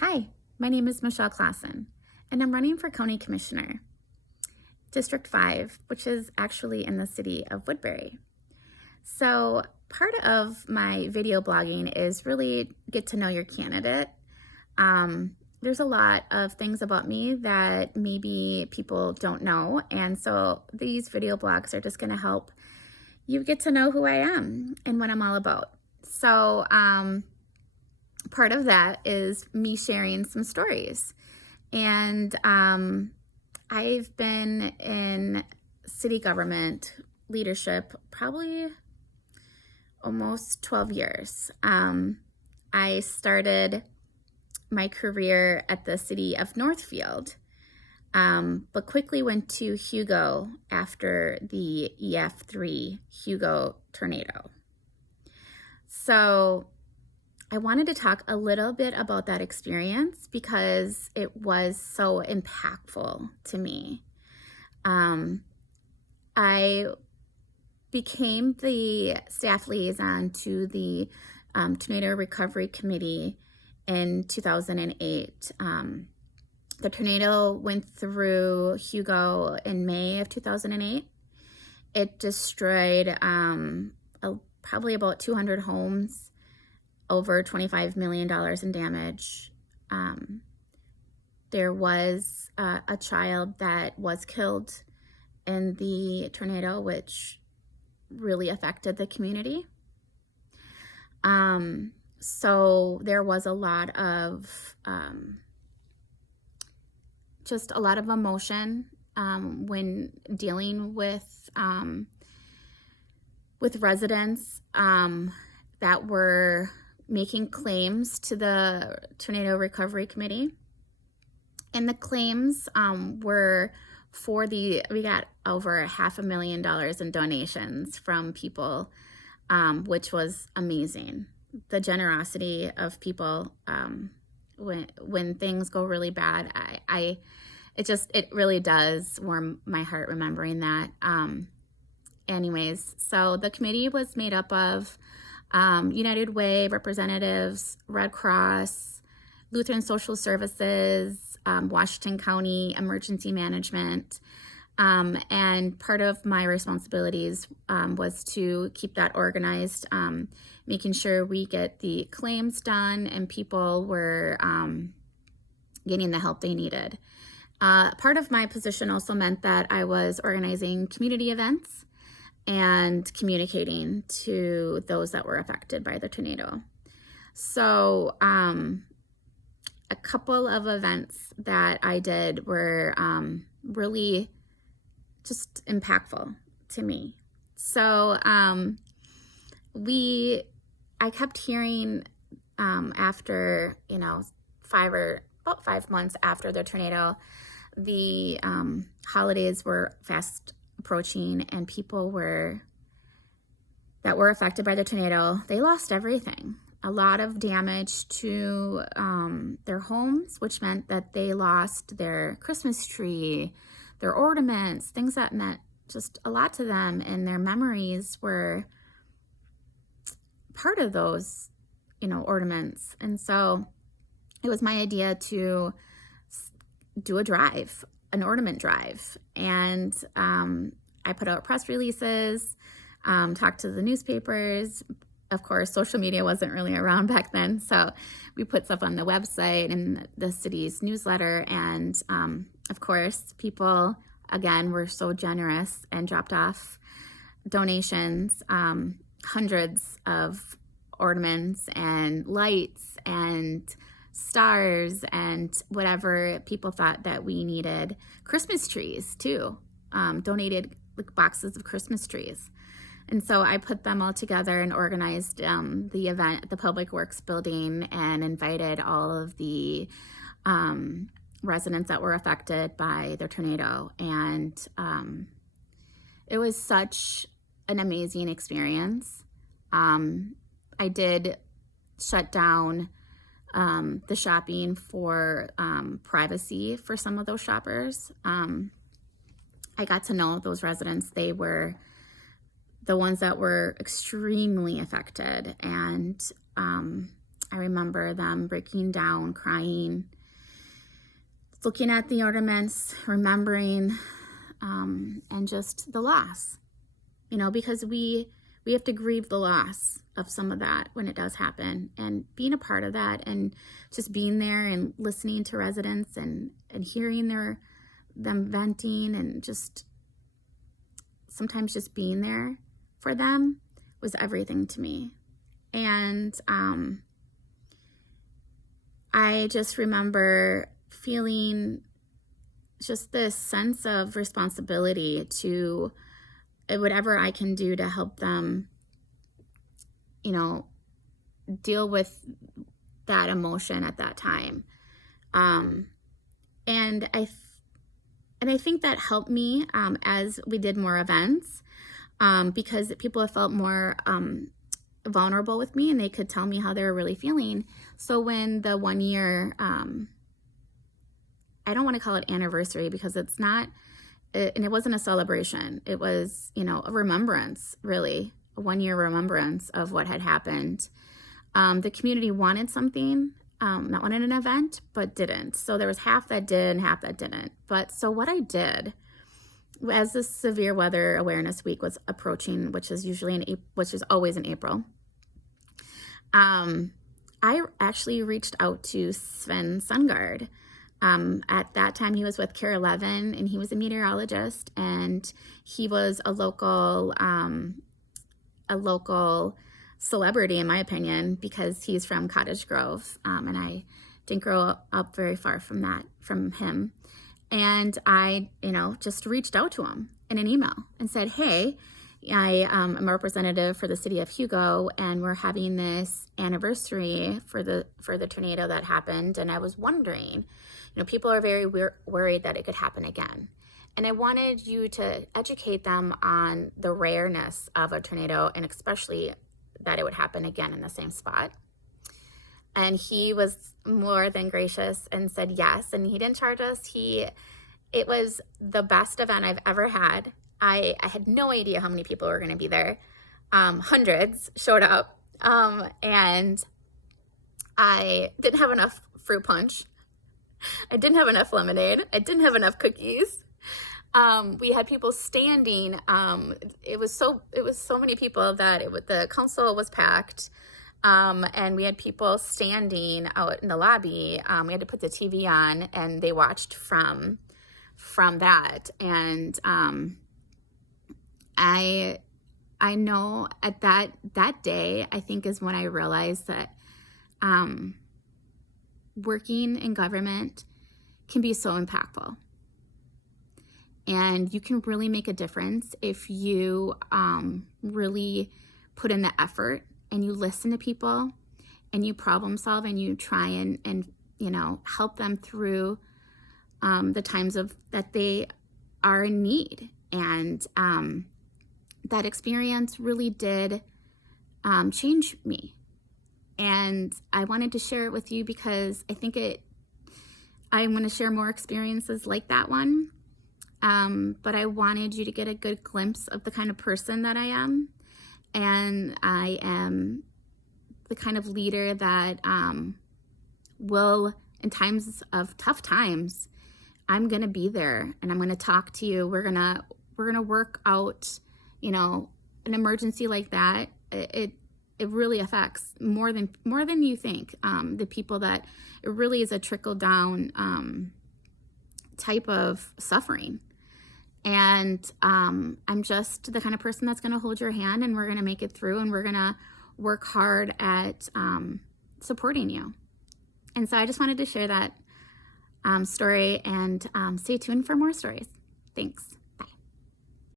Hi, my name is Michelle Claassen, and I'm running for County Commissioner, District 5, which is actually in the city of Woodbury. So part of my video blogging is really get to know your candidate. There's a lot of things about me that maybe people don't know, and so these video blogs are just going to help you get to know who I am and what I'm all about. So part of that is me sharing some stories. And I've been in city government leadership probably almost 12 years. I started my career at the city of Northfield, but quickly went to Hugo after the EF3 Hugo tornado. So I wanted to talk a little bit about that experience because it was so impactful to me. I became the staff liaison to the Tornado Recovery Committee in 2008. The tornado went through Hugo in May of 2008. It destroyed probably about 200 homes, over $25 million in damage. There was a child that was killed in the tornado, which really affected the community. So there was a lot of just a lot of emotion when dealing with residents that were making claims to the Tornado Recovery Committee. And the claims were for we got over $500,000 in donations from people, which was amazing. The generosity of people when things go really bad, it really does warm my heart remembering that. Anyways, so the committee was made up of United Way representatives, Red Cross, Lutheran Social Services, Washington County Emergency Management, and part of my responsibilities was to keep that organized, making sure we get the claims done and people were getting the help they needed. Part of my position also meant that I was organizing community events and communicating to those that were affected by the tornado. So a couple of events that I did were really just impactful to me. So I kept hearing after, about 5 months after the tornado, the holidays were fast approaching, and people that were affected by the tornado, they lost everything. A lot of damage to their homes, which meant that they lost their Christmas tree, their ornaments, things that meant just a lot to them, and their memories were part of those, ornaments. And so it was my idea to do a drive, an ornament drive. And I put out press releases, talked to the newspapers. Of course, social media wasn't really around back then. So we put stuff on the website and the city's newsletter. And of course, people, again, were so generous and dropped off donations, hundreds of ornaments and lights and stars and whatever people thought that we needed. Christmas trees too, donated boxes of Christmas trees. And so I put them all together and organized the event at the Public Works building and invited all of the residents that were affected by the tornado. And it was such an amazing experience. I did shut down the shopping for privacy for some of those shoppers. I got to know those residents. They were the ones that were extremely affected, and I remember them breaking down, crying, looking at the ornaments, remembering, and just the loss, because we have to grieve the loss of some of that when it does happen, and being a part of that and just being there and listening to residents and hearing them venting, and just sometimes just being there for them was everything to me. And I just remember feeling just this sense of responsibility to whatever I can do to help them, deal with that emotion at that time. And I think that helped me as we did more events, because people have felt more vulnerable with me, and they could tell me how they were really feeling. So when the 1 year, I don't want to call it anniversary, because it's not, and it wasn't a celebration. It was, a remembrance, really, a 1 year remembrance of what had happened. The community wanted something, not wanted an event, but didn't. So there was half that did and half that didn't. But so what I did, as the Severe Weather Awareness Week was approaching, which is always in April, I actually reached out to Sven Sundgaard. At that time, he was with Care 11, and he was a meteorologist, and he was a local celebrity, in my opinion, because he's from Cottage Grove, and I didn't grow up very far from him. And I, just reached out to him in an email and said, hey, I am a representative for the city of Hugo, and we're having this anniversary for the tornado that happened. And I was wondering, people are very worried that it could happen again. And I wanted you to educate them on the rareness of a tornado, and especially that it would happen again in the same spot. And he was more than gracious and said yes. And he didn't charge us. It was the best event I've ever had. I had no idea how many people were going to be there. Hundreds showed up. And I didn't have enough fruit punch. I didn't have enough lemonade. I didn't have enough cookies. We had people standing. It was so many people that the council was packed. And we had people standing out in the lobby. We had to put the TV on, and they watched from that. And I know at that day, I think, is when I realized that working in government can be so impactful. And you can really make a difference if you really put in the effort, and you listen to people, and you problem solve, and you try and help them through the times that they are in need. And that experience really did change me. And I wanted to share it with you because I think I'm going to share more experiences like that one. But I wanted you to get a good glimpse of the kind of person that I am. And I am the kind of leader that will, in times of tough times, I'm going to be there, and I'm going to talk to you. We're going to work out, an emergency like that. It really affects more than you think. The people that it really is a trickle down type of suffering. And I'm just the kind of person that's going to hold your hand, and we're going to make it through, and we're going to work hard at supporting you. And so I just wanted to share that story, and stay tuned for more stories. Thanks.